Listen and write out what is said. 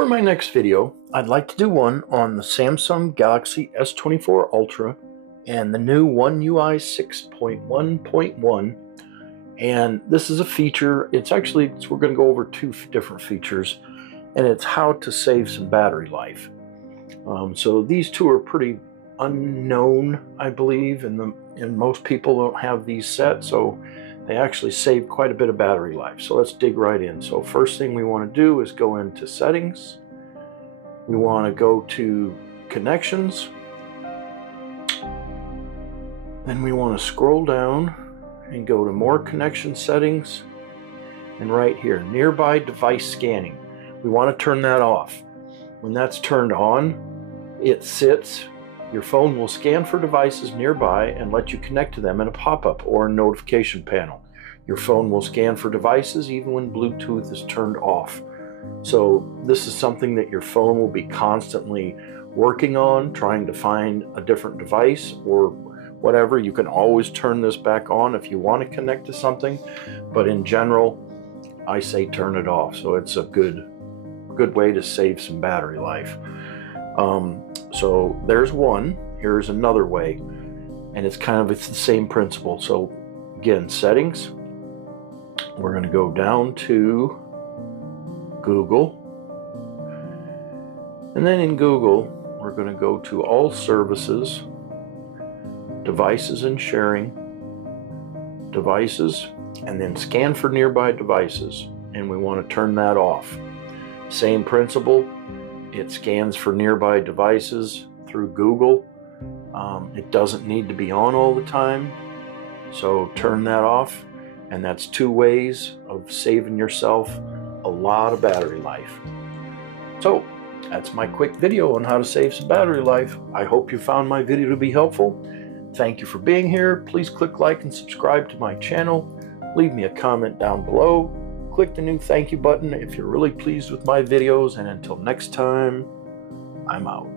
For my next video, I'd like to do one on the Samsung Galaxy S24 Ultra and the new One UI 6.1.1. And this is a feature, we're going to go over two different features, and it's how to save some battery life. So these two are pretty unknown, I believe, and most people don't have these set, so they actually save quite a bit of battery life. So let's dig right in. So first thing we want to do is go into settings. We want to go to connections. Then we want to scroll down and go to more connection settings. And right here, nearby device scanning. We want to turn that off. When that's turned on, it sits. Your phone will scan for devices nearby and let you connect to them in a pop-up or a notification panel. Your phone will scan for devices even when Bluetooth is turned off. So this is something that your phone will be constantly working on, trying to find a different device or whatever. You can always turn this back on if you want to connect to something, but in general, I say turn it off. So it's a good way to save some battery life. So there's one. Here's another way, and it's the same principle. So again, settings. We're going to go down to Google, and then in Google we're going to go to all services, devices and sharing, devices, and then scan for nearby devices, and we want to turn that off. Same principle. It scans for nearby devices through Google. It doesn't need to be on all the time, so turn that off, and that's two ways of saving yourself a lot of battery life. So that's my quick video on how to save some battery life. I hope you found my video to be helpful. Thank you for being here. Please click like and subscribe to my channel. Leave me a comment down below. Click the new thank you button if you're really pleased with my videos, and until next time, I'm out.